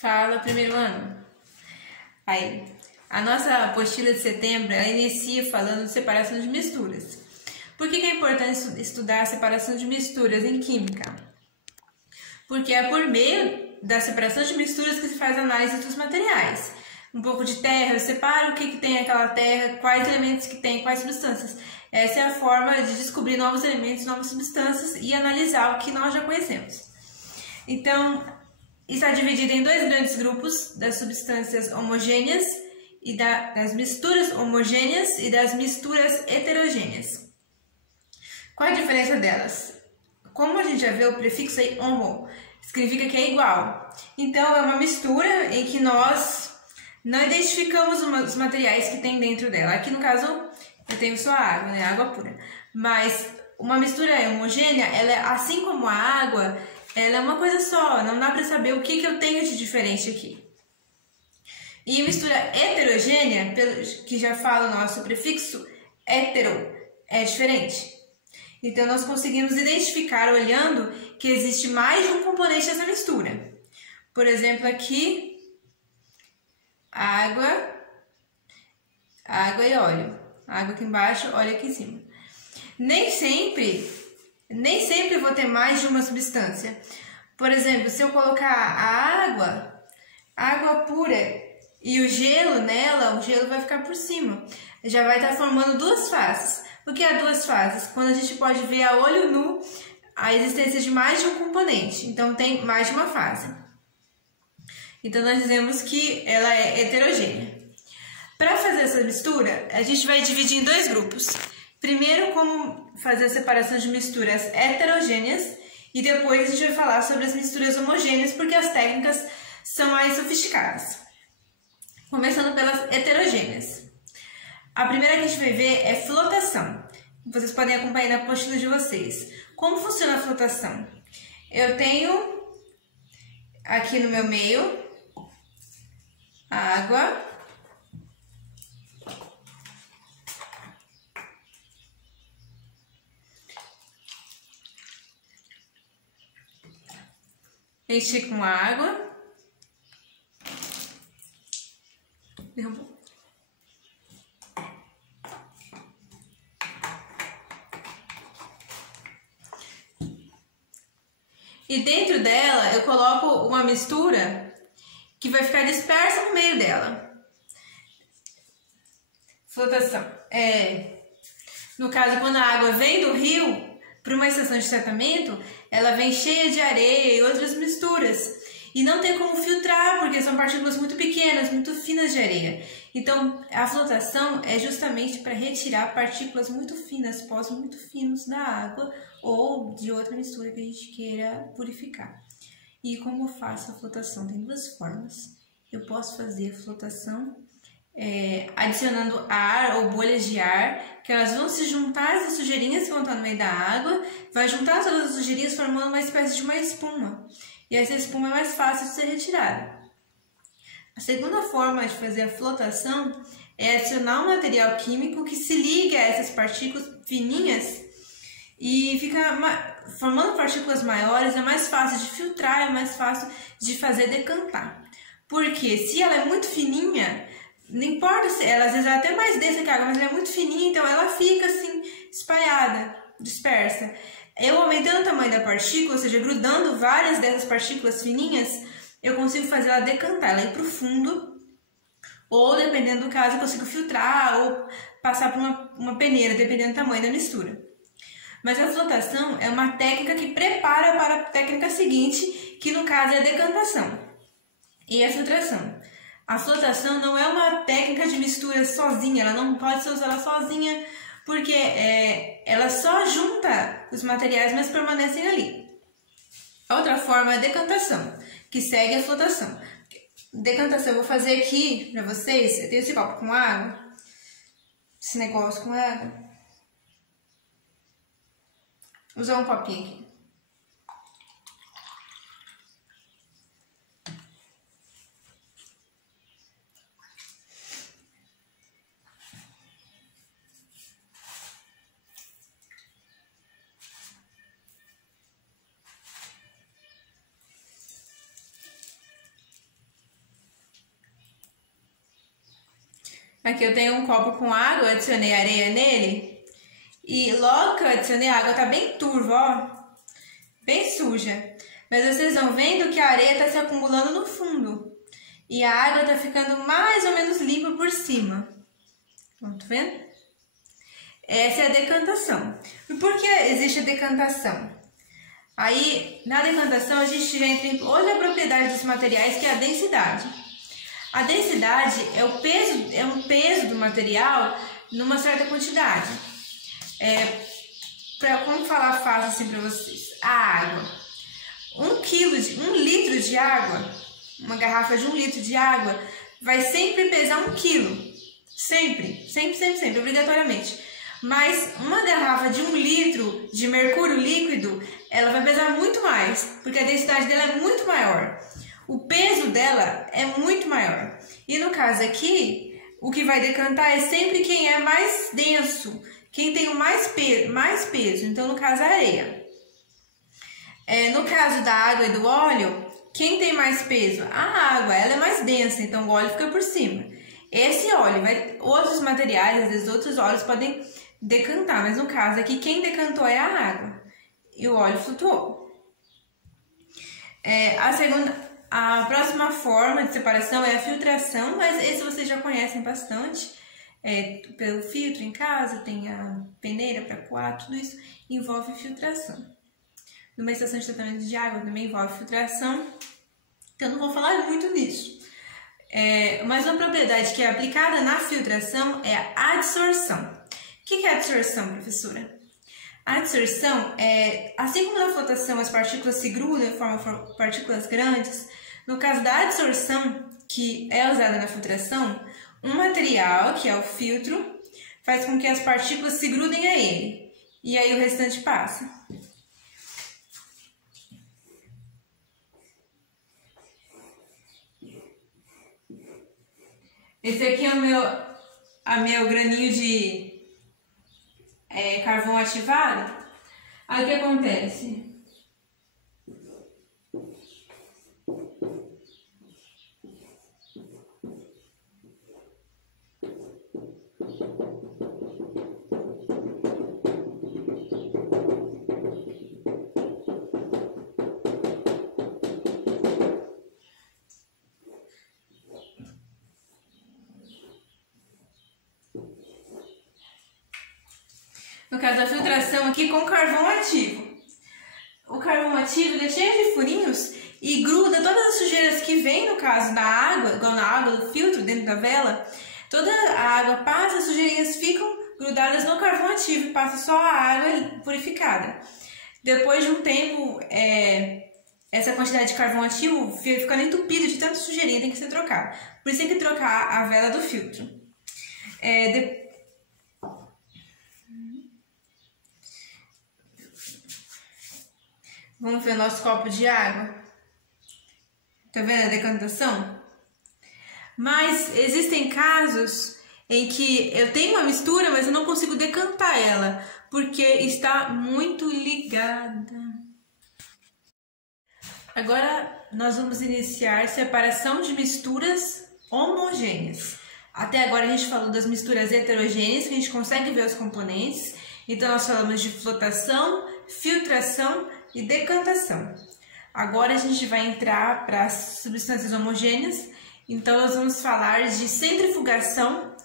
Fala, primeiro ano. Aí, a nossa apostila de setembro, ela inicia falando de separação de misturas. Por que é importante estudar a separação de misturas em química? Porque é por meio da separação de misturas que se faz a análise dos materiais. Um pouco de terra, eu separo o que tem aquela terra, quais elementos que tem, quais substâncias. Essa é a forma de descobrir novos elementos, novas substâncias e analisar o que nós já conhecemos. Então, está dividido em dois grandes grupos, das substâncias homogêneas e das misturas homogêneas e das misturas heterogêneas. Qual a diferença delas? Como a gente já vê o prefixo aí, homo, significa que é igual. Então, é uma mistura em que nós não identificamos os materiais que tem dentro dela. Aqui, no caso, eu tenho só a água, né? Água pura. Mas uma mistura homogênea, ela é, assim como a água, ela é uma coisa só. Não dá para saber o que eu tenho de diferente aqui. E mistura heterogênea, que já fala o nosso prefixo, hetero, é diferente. Então, nós conseguimos identificar, olhando, que existe mais de um componente dessa mistura. Por exemplo, aqui, água e óleo. Água aqui embaixo, óleo aqui em cima. Nem sempre vou ter mais de uma substância. Por exemplo, se eu colocar a água pura e o gelo nela, o gelo vai ficar por cima. Já vai estar formando duas fases. O que é duas fases? Quando a gente pode ver a olho nu a existência de mais de um componente. Então, tem mais de uma fase. Então, nós dizemos que ela é heterogênea. Para fazer essa mistura, a gente vai dividir em dois grupos. Primeiro, como fazer a separação de misturas heterogêneas. E depois a gente vai falar sobre as misturas homogêneas, porque as técnicas são mais sofisticadas. Começando pelas heterogêneas. A primeira que a gente vai ver é flotação. Vocês podem acompanhar na apostila de vocês. Como funciona a flotação? Eu tenho aqui no meu meio água, enchi com água, derrubou. E dentro dela eu coloco uma mistura que vai ficar dispersa no meio dela. Flotação. No caso, quando a água vem do rio para uma estação de tratamento, ela vem cheia de areia e outras misturas. E não tem como filtrar, porque são partículas muito pequenas, muito finas de areia. Então, a flotação é justamente para retirar partículas muito finas, pós muito finos da água ou de outra mistura que a gente queira purificar. E como eu faço a flotação? Tem duas formas. Eu posso fazer a flotação adicionando ar ou bolhas de ar, que elas vão se juntar, essas sujeirinhas que vão estar no meio da água, vai juntar todas as sujeirinhas formando uma espécie de uma espuma. E essa espuma é mais fácil de ser retirada. A segunda forma de fazer a flotação é adicionar um material químico que se liga a essas partículas fininhas e fica formando partículas maiores, é mais fácil de filtrar, é mais fácil de fazer decantar. Porque se ela é muito fininha, não importa se ela às vezes é até mais densa que a água, mas ela é muito fininha, então ela fica assim espalhada, dispersa. Eu aumentando o tamanho da partícula, ou seja, grudando várias dessas partículas fininhas, eu consigo fazer ela decantar, ela ir para o fundo, ou dependendo do caso, eu consigo filtrar ou passar por uma peneira, dependendo do tamanho da mistura. Mas a flotação é uma técnica que prepara para a técnica seguinte, que no caso é a decantação e a filtração. A flotação não é uma técnica de mistura sozinha, ela não pode ser usada sozinha, porque ela só junta os materiais, mas permanecem ali. A outra forma é a decantação, que segue a flotação. Decantação, eu vou fazer aqui para vocês. Eu tenho esse copo com água, esse negócio com água. Vou usar um copinho aqui. Aqui eu tenho um copo com água, eu adicionei areia nele. E logo que eu adicionei a água, tá bem turva, ó. Bem suja. Mas vocês vão vendo que a areia tá se acumulando no fundo. E a água tá ficando mais ou menos limpa por cima. Tá vendo? Essa é a decantação. E por que existe a decantação? Aí, na decantação, a gente entra em outra propriedade dos materiais, que é a densidade. A densidade é um peso do material numa certa quantidade. Como falar fácil assim para vocês? A água. 1 litro de água, uma garrafa de 1 litro de água, vai sempre pesar 1 quilo. Sempre, obrigatoriamente. Mas uma garrafa de 1 litro de mercúrio líquido, ela vai pesar muito mais, porque a densidade dela é muito maior. O peso dela é muito maior. E no caso aqui, o que vai decantar é sempre quem é mais denso, quem tem o mais peso. Então, no caso, a areia. No caso da água e do óleo, quem tem mais peso? A água, ela é mais densa, então o óleo fica por cima. Esse óleo, outros materiais, às vezes outros óleos podem decantar, mas no caso aqui, quem decantou é a água e o óleo flutuou. A próxima forma de separação é a filtração, mas esse vocês já conhecem bastante. Pelo filtro em casa, tem a peneira para coar, tudo isso envolve filtração. Numa estação de tratamento de água também envolve filtração, então não vou falar muito nisso. Mas uma propriedade que é aplicada na filtração é a adsorção. O que é adsorção, professora? A adsorção assim como na flotação as partículas se grudam e formam partículas grandes, no caso da adsorção, que é usada na filtração, um material, que é o filtro, faz com que as partículas se grudem a ele, e aí o restante passa. Esse aqui é o meu graninho de carvão ativado. Aí o que acontece? No caso da filtração aqui com carvão ativo. O carvão ativo ele é cheio de furinhos e gruda todas as sujeiras que vem no caso da água, igual na água do filtro dentro da vela. Toda a água passa, as sujeirinhas ficam grudadas no carvão ativo e passa só a água purificada. Depois de um tempo, essa quantidade de carvão ativo fica ficando entupida de tanta sujeirinha, tem que ser trocada. Por isso tem que trocar a vela do filtro. Vamos ver o nosso copo de água. Tá vendo a decantação? Mas existem casos em que eu tenho uma mistura, mas eu não consigo decantar ela, porque está muito ligada. Agora nós vamos iniciar separação de misturas homogêneas. Até agora a gente falou das misturas heterogêneas, que a gente consegue ver os componentes. Então nós falamos de flotação, filtração e decantação. Agora a gente vai entrar para as substâncias homogêneas, então nós vamos falar de centrifugação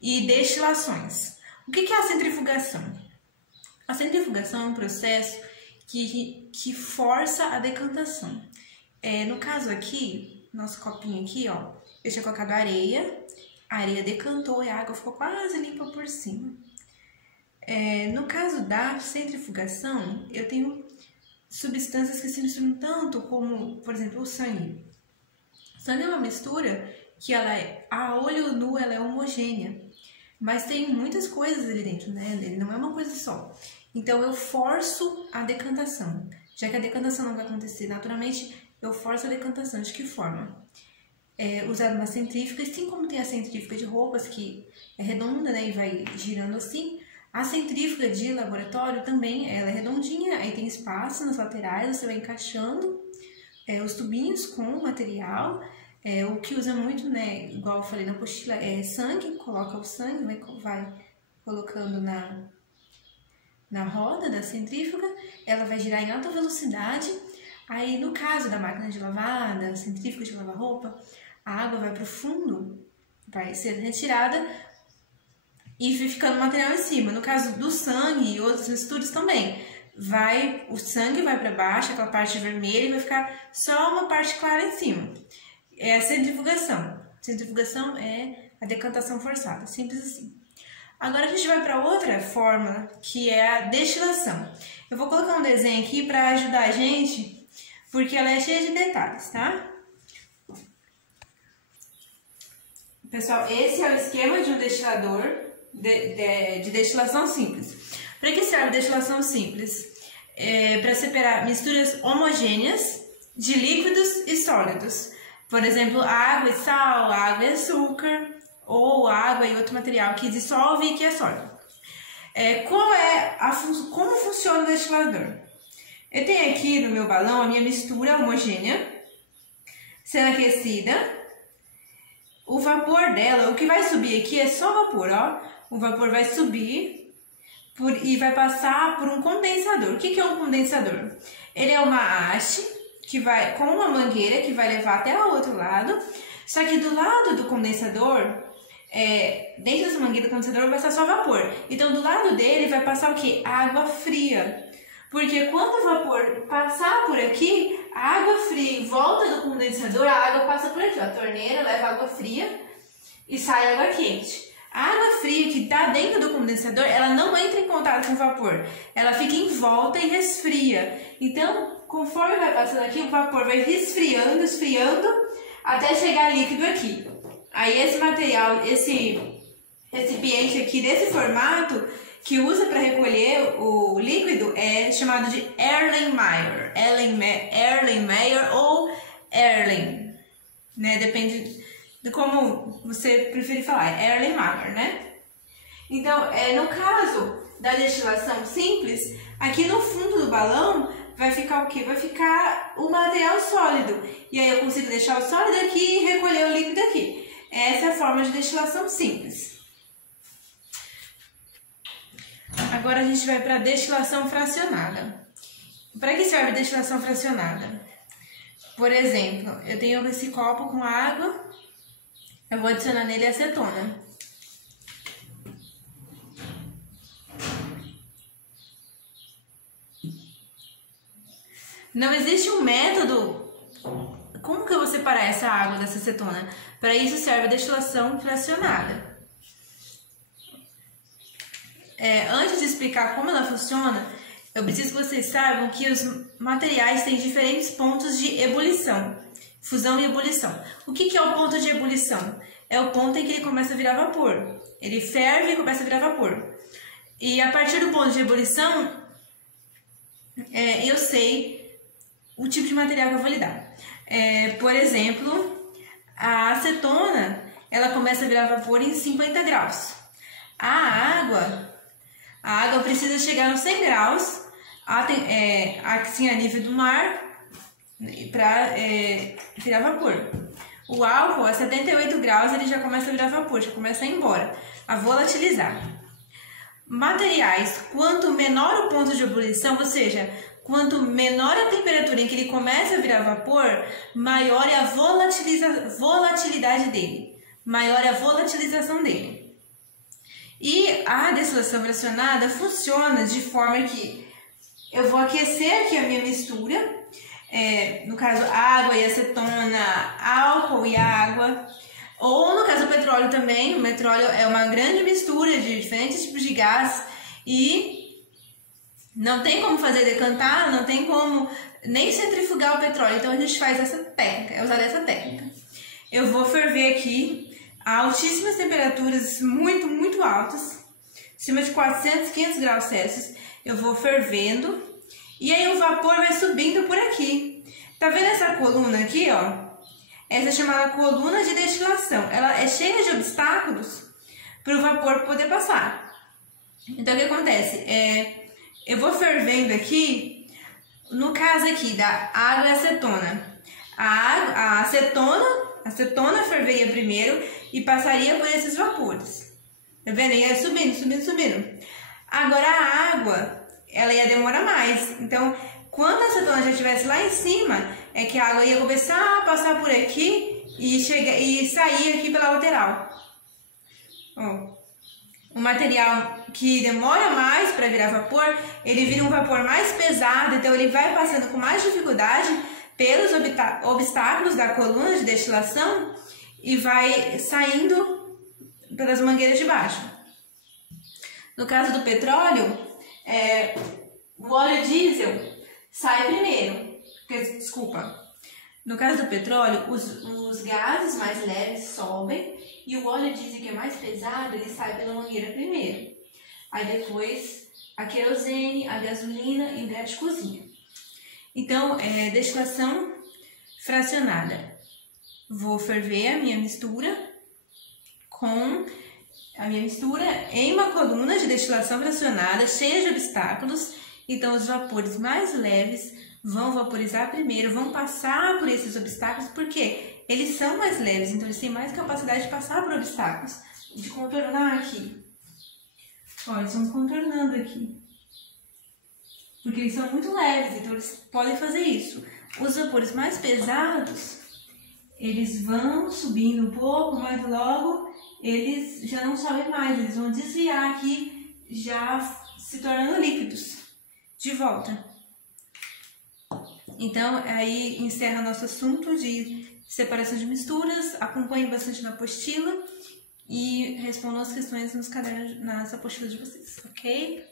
e destilações. O que é a centrifugação? A centrifugação é um processo que força a decantação. No caso aqui, nosso copinho aqui, ó, eu tinha colocado areia, a areia decantou e a água ficou quase limpa por cima. No caso da centrifugação, eu tenho substâncias que se misturam tanto como, por exemplo, o sangue. O sangue é uma mistura que a olho nu ela é homogênea, mas tem muitas coisas ali dentro, né? Ele não é uma coisa só. Então eu forço a decantação. Já que a decantação não vai acontecer naturalmente, eu forço a decantação. De que forma? Usando uma centrífuga, assim como tem a centrífuga de roupas que é redonda, né, e vai girando assim. A centrífuga de laboratório também, ela é redondinha, aí tem espaço nas laterais, você vai encaixando os tubinhos com o material, O que usa muito, né, igual eu falei na apostila, é sangue, coloca o sangue, vai colocando na roda da centrífuga, ela vai girar em alta velocidade. Aí, no caso da máquina de lavar, da centrífuga de lavar roupa, a água vai para o fundo, vai ser retirada e vai ficando material em cima. No caso do sangue e outras misturas também, o sangue vai para baixo, aquela parte vermelha, e vai ficar só uma parte clara em cima. É a centrifugação. Centrifugação é a decantação forçada, simples assim. Agora a gente vai para outra forma, que é a destilação. Eu vou colocar um desenho aqui para ajudar a gente, porque ela é cheia de detalhes, tá? Pessoal, esse é o esquema de um destilador de destilação simples. Para que serve a destilação simples? Para separar misturas homogêneas de líquidos e sólidos. Por exemplo, água e sal, água e açúcar, ou água e outro material que dissolve e que é sólido. Como funciona o destilador? Eu tenho aqui no meu balão a minha mistura homogênea sendo aquecida. O vapor dela, o que vai subir aqui é só vapor, ó. O vapor vai subir e vai passar por um condensador. O que é um condensador? Ele é uma haste que vai com uma mangueira que vai levar até o outro lado. Só que do lado do condensador, dentro dessa mangueira do condensador vai estar só vapor. Então, do lado dele vai passar o quê? Água fria. Porque quando o vapor passar por aqui, a água fria volta do condensador, a água passa por aqui, ó. A torneira leva água fria e sai água quente. A água fria que está dentro do condensador, ela não entra em contato com o vapor. Ela fica em volta e resfria. Então, conforme vai passando aqui, o vapor vai esfriando, até chegar líquido aqui. Aí esse material, esse recipiente aqui desse formato, que usa para recolher o líquido, é chamado de Erlenmeyer. Erlenmeyer ou Erlen, né? Depende de como você preferir falar. Erlenmeyer, né? Então, no caso da destilação simples, aqui no fundo do balão vai ficar o quê? Vai ficar o material sólido. E aí eu consigo deixar o sólido aqui e recolher o líquido aqui. Essa é a forma de destilação simples. Agora a gente vai para a destilação fracionada. Para que serve a destilação fracionada? Por exemplo, eu tenho esse copo com água, eu vou adicionar nele acetona. Não existe um método. Como que eu vou separar essa água dessa acetona? Para isso serve a destilação fracionada. Antes de explicar como ela funciona, eu preciso que vocês saibam que os materiais têm diferentes pontos de ebulição, fusão e ebulição. O que é o ponto de ebulição? É o ponto em que ele começa a virar vapor. Ele ferve e começa a virar vapor. E a partir do ponto de ebulição, eu sei o tipo de material que eu vou lidar. Por exemplo, a acetona, ela começa a virar vapor em 50 graus. A água precisa chegar nos 100 graus, assim a nível do mar, para virar vapor. O álcool, a 78 graus, ele já começa a virar vapor, já começa a ir embora, a volatilizar. Materiais, quanto menor o ponto de ebulição, ou seja, quanto menor a temperatura em que ele começa a virar vapor, maior é a volatilidade dele, maior é a volatilização dele. E a destilação fracionada funciona de forma que eu vou aquecer aqui a minha mistura, no caso água e acetona, álcool e água, ou no caso o petróleo também. O petróleo é uma grande mistura de diferentes tipos de gás e não tem como fazer decantar, não tem como nem centrifugar o petróleo, então a gente faz essa técnica, usar essa técnica. Eu vou ferver aqui a altíssimas temperaturas, muito, muito altas, acima de 400, 500 graus Celsius. Eu vou fervendo e aí o vapor vai subindo por aqui. Tá vendo essa coluna aqui, ó? Essa é chamada coluna de destilação. Ela é cheia de obstáculos para o vapor poder passar. Então, o que acontece? Eu vou fervendo aqui, no caso aqui da água e acetona. A acetona ferveria primeiro e passaria por esses vapores. Tá vendo? Ia subindo, subindo, subindo. Agora a água, ela ia demorar mais. Então, quando a acetona já estivesse lá em cima, é que a água ia começar a passar por aqui e sair aqui pela lateral. Ó. O material que demora mais para virar vapor, ele vira um vapor mais pesado, então ele vai passando com mais dificuldade pelos obstáculos da coluna de destilação e vai saindo pelas mangueiras de baixo. No caso do petróleo, o óleo diesel sai primeiro. No caso do petróleo, os gases mais leves sobem e o óleo diesel, que é mais pesado, ele sai pela mangueira primeiro. Aí depois a querosene, a gasolina e o gás de cozinha. Então, destilação fracionada. Vou ferver a minha mistura em uma coluna de destilação fracionada cheia de obstáculos. Então, os vapores mais leves vão vaporizar primeiro, vão passar por esses obstáculos, porque eles são mais leves, então eles têm mais capacidade de passar por obstáculos, de contornar aqui. Ó, eles vão contornando aqui. Porque eles são muito leves, então eles podem fazer isso. Os vapores mais pesados, eles vão subindo um pouco, mas logo eles já não sobem mais, eles vão desviar aqui, já se tornando líquidos, de volta. Então, aí encerra nosso assunto de separação de misturas. Acompanhe bastante na apostila e respondam as questões nos cadernos, nas apostilas de vocês, ok?